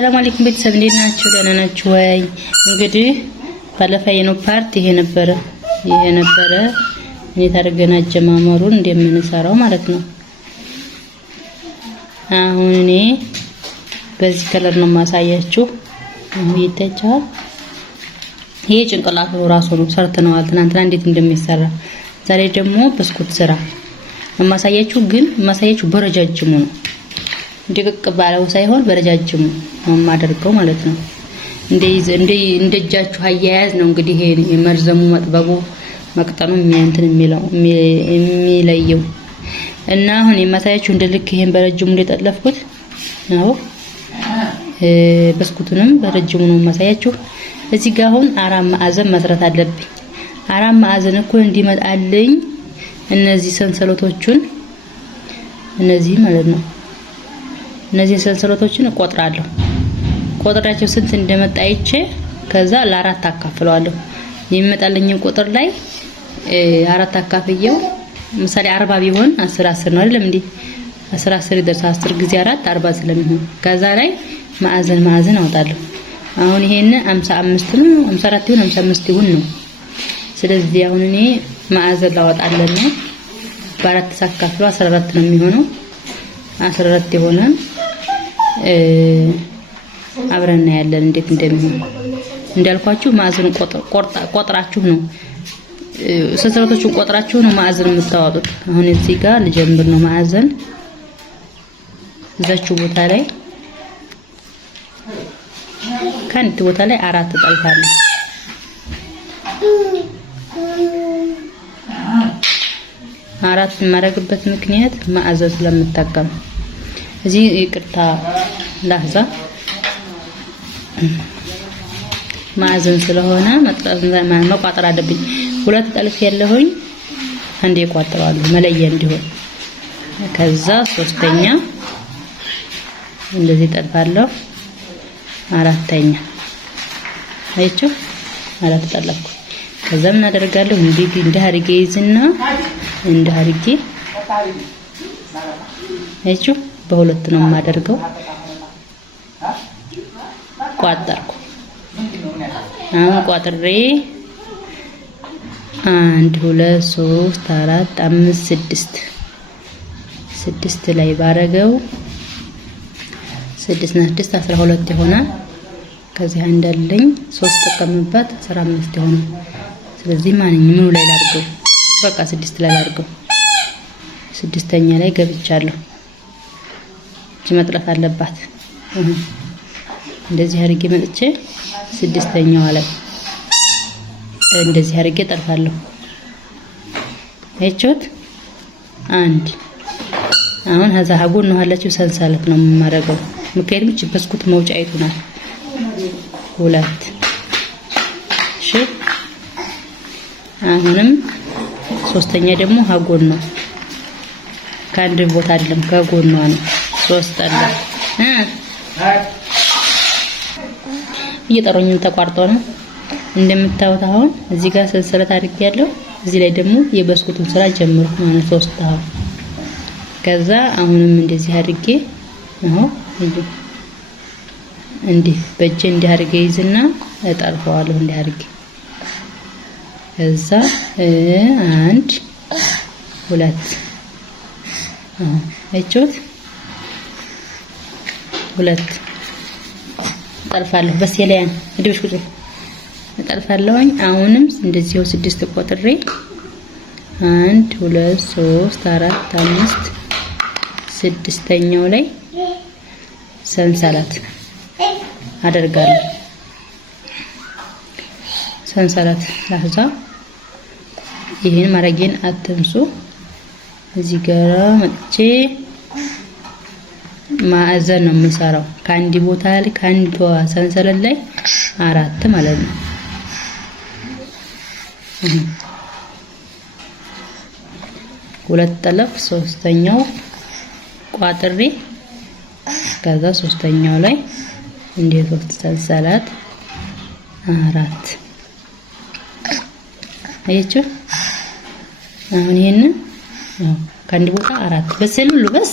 ሰላም አለይኩም ቤተሰብ እንዴት ናችሁ? ደህና ናችሁ ወይ? እንግዲህ ባለፈው የኖ ፓርት ይሄ ነበረ እኔ ታርገና አጀማመሩን እንደምንሰራው ማለት ነው። አሁን እኔ በዚህ ከለር ነው ማሳያችሁ። አሁን ይተቻል። ይሄ ጭንቅላቱ ራሱ ነው ሰርተነዋል ትናንትና እንዴት እንደሚሰራ። ዛሬ ደግሞ ብስኩት ስራ ማሳያችሁ፣ ግን ማሳያችሁ በረጃጅሙ ነው ድቅቅ ባለው ሳይሆን በረጃጅሙ ነው ማደርገው ማለት ነው። እንደ እጃችሁ አያያዝ ነው እንግዲህ ይሄ የመርዘሙ መጥበቡ መቅጠኑ እንትን የሚለየው እና አሁን የማሳያችሁ እንደልክ ይሄን በረጅሙ እንደጠለፍኩት ነው። ብስኩቱንም በረጅሙ ነው ማሳያችሁ። እዚህ ጋር አሁን አራት ማዕዘን መስራት አለብኝ። አራት ማዕዘን እኩል እንዲመጣልኝ እነዚህ ሰንሰለቶቹን እነዚህ ማለት ነው እነዚህ ሰንሰለቶችን እቆጥራለሁ። ቆጥራቸው ስንት እንደመጣ አይቼ ከዛ ለአራት አካፍለዋለሁ። የሚመጣልኝን ቁጥር ላይ አራት አካፍየው ምሳሌ 40 ቢሆን 10 10 ነው አይደለም እንዴ? 10 10 ይደርሳል። 10 ጊዜ 4 40 ስለሚሆን ከዛ ላይ ማዕዘን አወጣለሁ። አሁን ይሄን 55 ነው 54 ይሁን 55 ይሁን ነው። ስለዚህ አሁን እኔ ማዕዘን ላወጣለን ነው። በአራት ሳካፍለው 14 ነው የሚሆነው። 14 ይሆናል። አብረን እናያለን እንዴት እንደሚሆን። እንዳልኳችሁ ማዕዘን ቆጥራችሁ ነው ሰንሰለቶቹን ቆጥራችሁ ነው ማዕዘን የምታወጡት። አሁን እዚህ ጋር ልጀምር ነው ማዕዘን እዛችሁ ቦታ ላይ ከአንድ ቦታ ላይ አራት እጠልፋለሁ። አራት የማደርግበት ምክንያት ማዕዘን ስለምጠቀም እዚህ ይቅርታ ላህዛ ማዕዘን ስለሆነ መቋጠር አለብኝ። ሁለት ጠልፍ ያለሁኝ አንዴ እቋጥራለሁ መለያ እንዲሆን። ከዛ ሶስተኛ እንደዚህ ጠልፋለሁ። አራተኛ አይቼው አራት ጠለፍኩ። ከዛ ምን አደርጋለሁ እንደ አድርጌ ይዝና እንደ አድርጌ አይቼው በሁለት ነው የማደርገው። ቋጠርኩ። አሁን ቋጥሬ 1 2 3 4 5 6 ላይ ባረገው 6 እና 6 12 ይሆናል። ከዚህ አንዳለኝ 3 ተቀምበት 15 ይሆናል። ስለዚህ ምኑ ላይ ላድርገው? በቃ 6 ላይ ላድርገው። ስድስተኛ ላይ ገብቻለሁ። እቺ መጥለፍ አለባት። እንደዚህ አድርጌ መጥቼ ስድስተኛዋ ላይ እንደዚህ አድርጌ ጠልፋለሁ። አይቾት አንድ አሁን ሀዛ ሀጉን ነው ያለችው ሰንሰለት ነው የማደርገው። ምክንያቱም እቺ ብስኩት መውጫይቱ ናት። ሁለት እሺ። አሁንም ሶስተኛ ደግሞ ሀጎን ነው ከአንድ ቦታ አይደለም ከጎኗ ነው። ሶስት አለ እየጠሩኝ ተቋርጦ ነው እንደምታዩት። አሁን እዚህ ጋር ሰንሰለት አድርጌያለሁ። እዚህ ላይ ደግሞ የብስኩቱን ስራ ጀምሩ ማለት ሶስት። አሁን ከዛ አሁንም እንደዚህ አድርጌ ነው እንዲህ በእጄ እንዲህ አድርጌ ይዝና እጠልፈዋለሁ እንዲህ አድርጌ። ከዛ 1 2 አይቾት 2 ጠልፋለሁ። በስ የለያን እድብሽ ቁጭ ጠልፋለሁኝ። አሁንም እንደዚህው 6 ቆጥሬ 1 2 3 4 5 ስድስተኛው ላይ ሰንሰለት አደርጋለሁ። ሰንሰለት ላህዛ ይሄን ማረጌን አትንሱ። እዚህ ጋር መጥቼ ማዕዘን ነው የምሰራው። ከአንድ ቦታ ላይ ከአንድ ሰንሰለት ላይ አራት ማለት ነው። ሁለት ጠለፍ ሶስተኛው ቋጥሬ ከዛ ሶስተኛው ላይ እንደ ሶስት ሰንሰለት አራት አያችሁ። አሁን ይሄንን ከአንድ ቦታ አራት በሰሉሉ በስ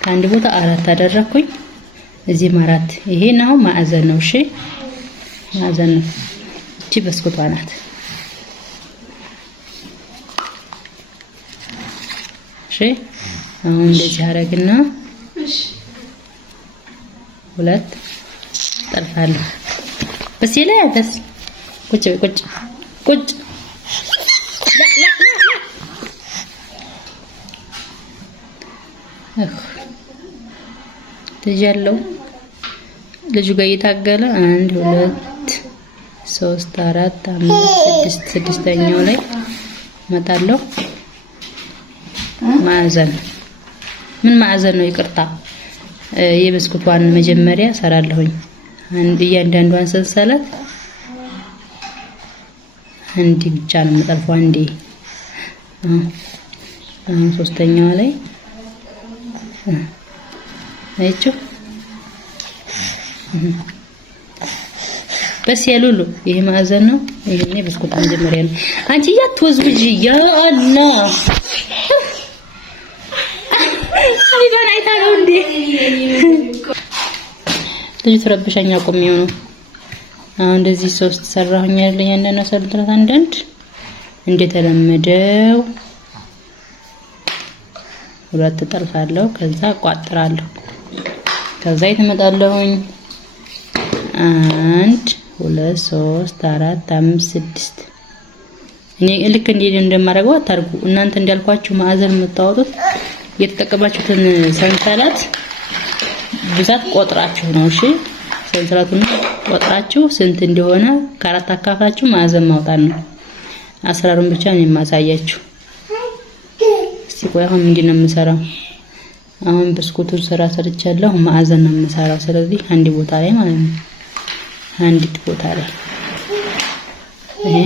ከአንድ ቦታ አራት አደረኩኝ። እዚህ ማራት ይሄ ነው ማዕዘን ነው። እሺ ማዕዘን ነው። እቺ በስኩቷ ናት። እሺ አሁን እንደዚህ አረግና ሁለት ጠልፋለሁ። በስ ይላል በስ ቁጭ ቁጭ ቁጭ ልጅ ያለው ልጁ ጋር እየታገለ 1 2 3 4 5 6 ስድስተኛው ላይ መጣለው። ማዕዘን ምን ማዕዘን ነው? ይቅርታ የብስኩቷን መጀመሪያ ሰራለሁኝ። እያንዳንዷን ሰንሰለት አንዴ ብቻ ነው የምጠልፈው። አንዴ አሁን ሶስተኛዋ ላይ አይቼው በስ ያሉሉ ይሄ ማዕዘን ነው። ይሄኔ ብስኩት መጀመሪያ ነው። አንቺ ያትወዝውጂ ያ አላህ አሪባን አይታ ነው እንዴ ልጅ ተረብሸኛ ቆሚው ነው። አሁን እንደዚህ ሶስት ሰራሁኝ አይደል? ያንደና ሰልጥራት አንዳንድ እንደተለመደው ሁለት ጠልፋለሁ። ከዛ ቋጥራለሁ። ከዛ ይተመጣለሁኝ 1 2 3 4 5 6 እኔ ልክ እንዴ እንደማደርገው አታርጉ። እናንተ እንዳልኳችሁ ማዕዘን የምታወጡት የተጠቀማችሁትን ሰንሰለት ብዛት ቆጥራችሁ ነው። እሺ ሰንሰለቱን ቆጥራችሁ ስንት እንደሆነ ከአራት አካፍላችሁ ማዕዘን ማውጣት ነው። አሰራሩን ብቻ ነው የማሳያችሁ። እስቲ ቆይ አሁን ምንድን ነው የምሰራው? አሁን ብስኩቱን ስራ ሰርቻለሁ። ማዕዘን ነው የምሰራው። ስለዚህ አንድ ቦታ ላይ ማለት ነው። አንዲት ቦታ ላይ ይሄ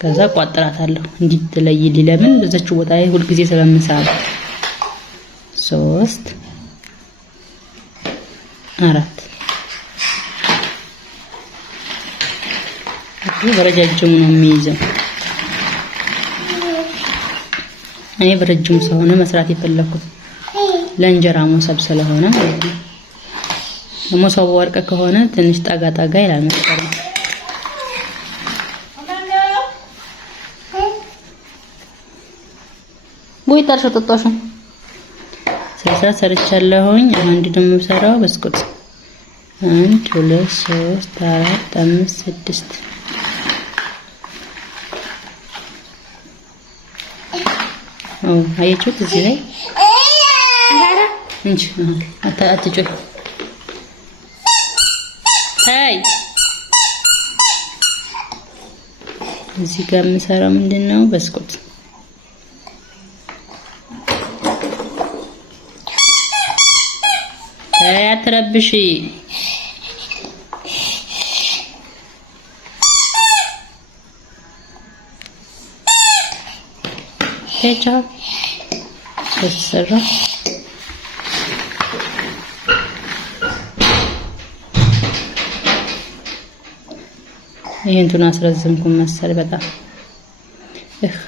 ከዛ ቋጥራታለሁ እንዲትለይልኝ። ለምን በዛችው ቦታ ላይ ሁሉ ጊዜ ስለምሰራ 3 4 በረጃጅሙ ነው የሚይዘው። እኔ በረጅሙ ስለሆነ መስራት የፈለኩት ለእንጀራ መሶብ ስለሆነ ማለት ነው። መሶብ ወርቅ ከሆነ ትንሽ ጠጋ ጠጋ ይላል መሰለኝ። ወይ ታርሾ ተጣጣሹ ሰርቻለሁኝ። አሁን ደግሞ የምሰራው ብስኩት 1 2 3 4 5 6 አያችሁት? እዚህ ላይ እንጂ አትጮህ ታይ። እዚህ ጋር የምሰራው ምንድነው? ብስኩት ታይ። አትረብሺ ሄቻ ሰራ ይሄንቱን አስረዘምኩኝ መሰል በጣም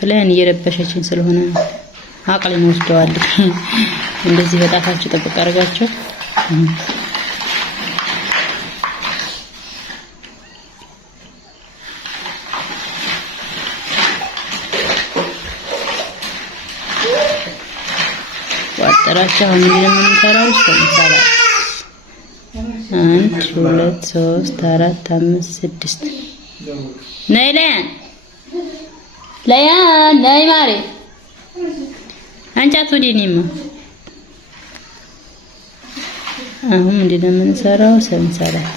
ለኔ እየረበሸችኝ ስለሆነ አቅሌን ወስደዋል። እንደዚህ በጣታችሁ ጠብቅ አድርጋችሁ ቋጥራችሁ አሁን እንደምንሰራው ሰንሰለት 1 2 3 4 5 6 ነይ ለያን ነይ ማሬ አንቺ አትወዲኒማ። አሁን እንደምንሰራው ሰንሰለት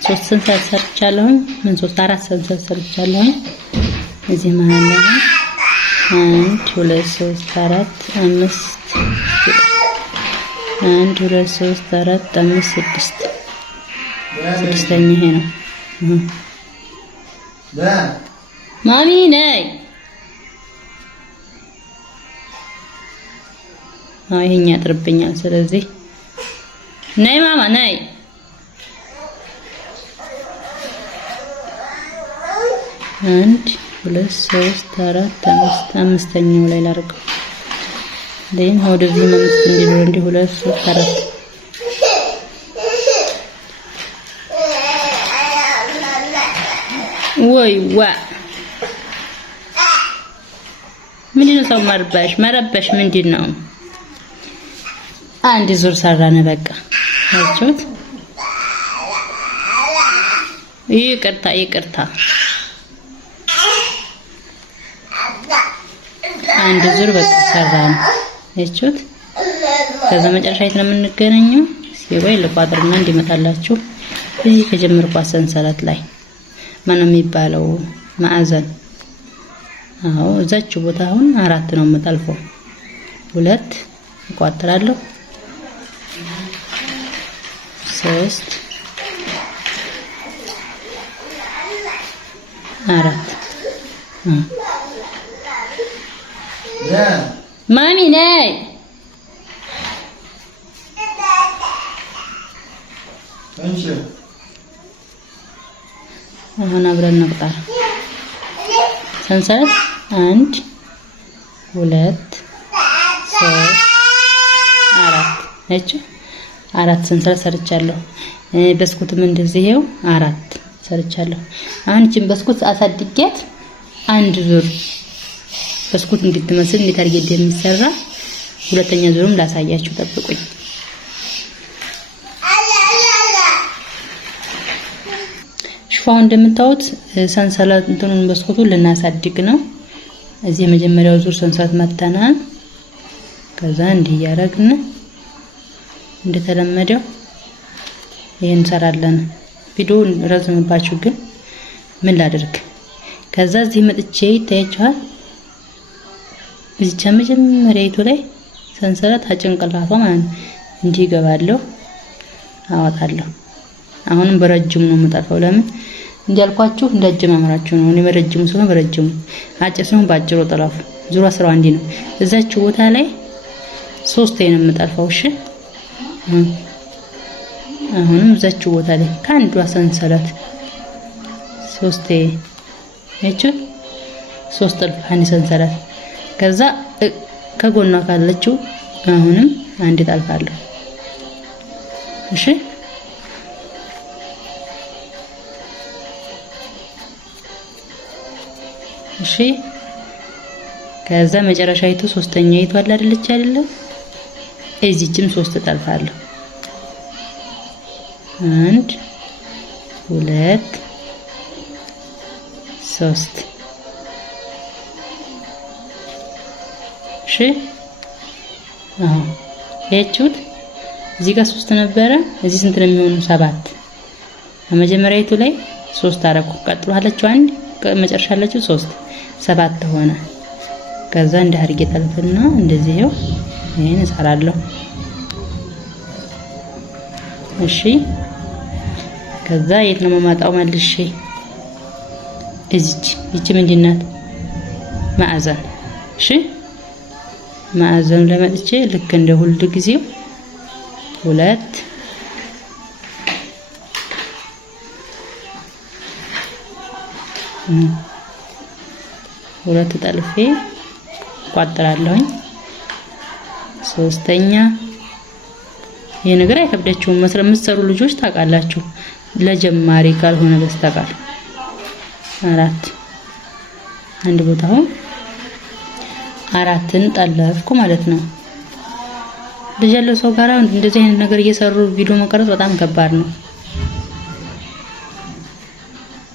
ሶስት ሰንሰለት ሰርቻለሁኝ። ምን 3 4 ሰንሰለት ሰርቻለሁኝ። እዚህ መሀል ላይ 1 2 3 4 5 1 2 3 4 5 6 ስድስተኛ ይሄ ነው። ማሚ ነይ። ይሄኛ ያጥርብኛል። ስለዚህ ነይ ማማ ነይ። አንድ ሁለት ሶስት አራት አምስት አምስተኛው ላይ ላድርገው። ደም ወደዚህ አምስት እንዲኖር እንዲ ሁለት ሶስት አራት ወይ ዋ ምንድነው ሰው መረበሽ ምንድነው? አንድ ዙር ሰራነ በቃ አጭሁት። ይቅርታ አንድ ዙር በቃ ሰራነ አጭሁት። ከዛ መጨረሻ ላይ የምንገናኘው ሲወይ ለቋጥርና እንዲመጣላችሁ እዚህ ከጀመርኳት ሰንሰለት ላይ ማነው የሚባለው ማዕዘን። አዎ እዛች ቦታ አሁን አራት ነው የምጠልፈው። ሁለት እቋጥራለሁ፣ ሶስት አራት ማሚ ነይ። አሁን አብረን እንቁጠር። ሰንሰለት 1 2 3 4 እቺ አራት ሰንሰለት ሰርቻለሁ። በስኩትም እንደዚህው አራት ሰርቻለሁ። አሁን እቺን በስኩት አሳድጌት አንድ ዙር በስኩት እንድትመስል እንዴት አድርጌ እንደሚሰራ ሁለተኛ ዙርም ላሳያችሁ፣ ጠብቁኝ። ሹፋው እንደምታዩት ሰንሰለት እንትኑን በስኩቱን ልናሳድግ ነው። እዚህ የመጀመሪያው ዙር ሰንሰለት መተናል። ከዛ እንዲህ ያረግን እንደተለመደው ይሄን እንሰራለን። ቪዲዮ ረዝምባችሁ ግን ምን ላድርግ? ከዛ እዚህ መጥቼ ይታያችኋል። እዚህ መጀመሪያይቱ ላይ ሰንሰለት አጭንቅላቷ ማለት ነው እንዲህ ይገባለሁ፣ አወጣለሁ። አሁንም በረጅሙ ነው የምጠልፈው። ለምን እንዲያልኳችሁ እንዳጀማመራችሁ ነው። እኔ በረጅሙ ስለሆነ በረጅሙ፣ አጭር ስለሆነ ባጭሩ ጠላፉ። ዙሩ 11 ነው። እዛችሁ ቦታ ላይ 3 ነው የምጠልፈው። እሺ አሁንም እዛችሁ ቦታ ላይ ከአንዷ ሰንሰለት 3 እቺ 3 ጠልፍ አንድ ሰንሰለት። ከዛ ከጎኗ ካለችው አሁንም አንድ ጠልፋለሁ። እሺ እሺ ከዛ መጨረሻይቱ ሶስተኛይቱ አለ አይደለች አይደለ? እዚህም 3 ጠልፋለሁ። 1 2 3 እሺ አዎ እቺውት እዚህ ጋር 3 ነበረ። እዚህ ስንት ነው የሚሆነው? 7። በመጀመሪያይቱ ላይ 3 አረኩ። ቀጥሎ አለችው አንድ መጨረሻ አለችው 3 7 ሆነ። ከዛ እንደ አድርጌ ጠልፍና እንደዚህው ይሄን እሰራለሁ። እሺ ከዛ የት ነው የማጣው? መልሼ እዚች ይቺ ምንድናት? ማዕዘን። እሺ ማዕዘኑ ለመጥቼ ልክ እንደ ሁሉ ጊዜው 2 ሁለት ጠልፌ ቋጥራለሁኝ። ሶስተኛ ይሄ ነገር አይከብዳችሁም የምትሰሩ ልጆች ታውቃላችሁ፣ ለጀማሪ ካልሆነ በስተቀር። 4 አንድ ቦታው 4ን ጠለፍኩ ማለት ነው። ልጅ ያለው ሰው ጋር እንደዚህ አይነት ነገር እየሰሩ ቪዲዮ መቀረጽ በጣም ከባድ ነው።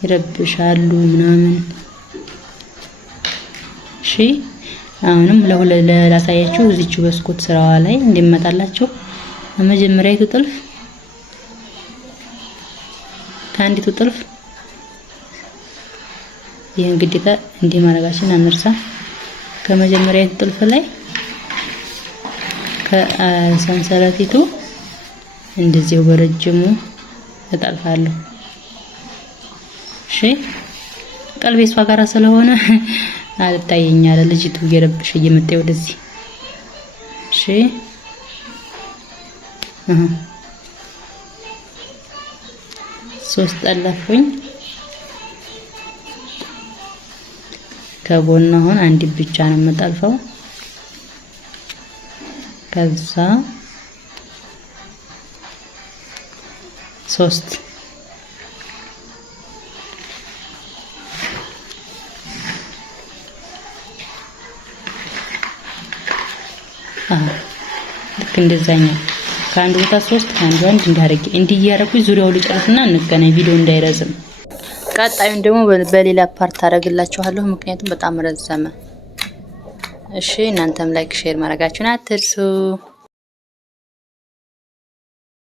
ይረብሻሉ ምናምን። እሺ አሁንም ላሳያችሁ እዚች በስኩት ስራዋ ላይ እንዲመጣላችሁ መጀመሪያይቱ ጥልፍ ከአንዲቱ ጥልፍ ይሄን ግዴታ እንዲህ ማድረጋችን አንርሳ። ከመጀመሪያይቱ ጥልፍ ላይ ከሰንሰለቲቱ እንደዚህ በረጅሙ እጠልፋለሁ። እሺ ቀልቤ እሷ ጋር ስለሆነ አልታየኛለ ልጅቱ እየረብሽ እየመጣ ወደዚህ። እሺ ሶስት ጠለፉኝ። ከጎን አሁን አንድ ብቻ ነው የምጠልፈው። ከዛ ሶስት ልክ እንደዛኛው ከአንድ ቦታ ሶስት ከአንድ አንድ እንዳረግ እንዲያረኩኝ ዙሪያው ልጨርስና እንገናኝ፣ ቪዲዮ እንዳይረዝም። ቀጣዩን ደግሞ በሌላ ፓርት አደርግላችኋለሁ፣ ምክንያቱም በጣም ረዘመ። እሺ እናንተም ላይክ ሼር ማድረጋችሁን አትርሱ።